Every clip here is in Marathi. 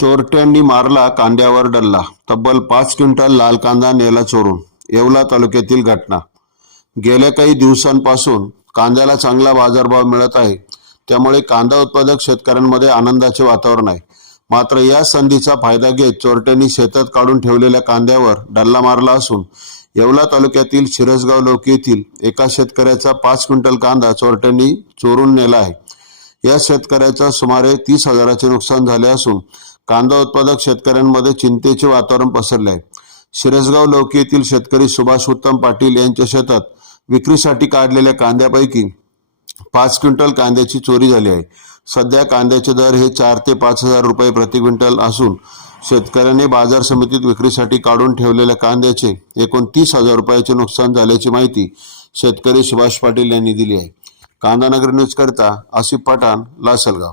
चोरट्यांनी मारला कांद्यावर डल्ला तब्बल पाच क्विंटल लाल कांदा नेला चोरून. येवला तालुक्यातील घटना. गेल्या काही दिवसांपासून कांद्याला चांगला बाजारभाव मिळत आहे. त्यामुळे कांदा उत्पादक शेतकऱ्यांमध्ये आनंदाचे वातावरण आहे. मात्र या संधीचा फायदा घेत चोरट्यांनी शेतात काढून ठेवलेल्या कांद्यावर डल्ला मारला असून येवला तालुक्यातील शिरसगाव लोकी येथील एका शेतकऱ्याचा पाच क्विंटल कांदा चोरट्यांनी चोरून नेला आहे. या शेतकऱ्याचा सुमारे तीस हजाराचे नुकसान झाले असून कांदा उत्पादक शेतकऱ्यांमध्ये चिंतेचे वातावरण पसरले आहे. शिरसगाव लौकी येथील शेतकरी सुभाष उत्तम पाटील यांच्या शेतात विक्रीसाठी काढलेल्या कांद्यापैकी पाच क्विंटल कांद्याची चोरी झाली आहे. सध्या कांद्याचे दर हे चार ते पाच हजार रुपये प्रति क्विंटल असून शेतकऱ्याने बाजार समितीत विक्रीसाठी काढून ठेवलेल्या कांद्याचे एकोणतीस हजार रुपयाचे नुकसान झाल्याची माहिती शेतकरी सुभाष पाटील यांनी दिली आहे. कांदानगर न्यूज करता आसिफ पठाण लासलगाव.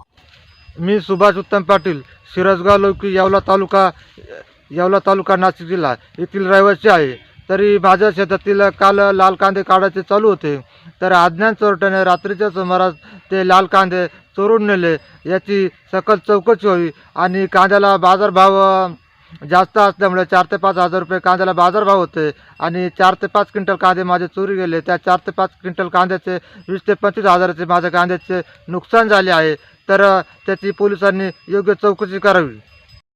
मी सुभाष उत्तम पाटील शिरसगाव लौकी येवला तालुका येवला तालुका नाशिक जिल्हा येथील रहिवासी आहे. तरी माझ्या शेतातील काल लाल कांदे काढायचे चालू होते. तर अज्ञान चोरट्याने रात्रीच्या सुमारास ते लाल कांदे चोरून नेले. याची सकल चौकशी व्हावी आणि कांद्याला बाजारभाव जास्त असल्यामुळे चार ते पाच हजार रुपये कांद्याला बाजारभाव होते आणि चार ते पाच क्विंटल कांदे माझे चोरी गेले. त्या चार ते पाच क्विंटल कांद्याचे वीस ते पंचवीस हजाराचे माझ्या कांद्याचे नुकसान झाले आहे. तर त्याची पोलिसांनी योग्य चौकशी करावी.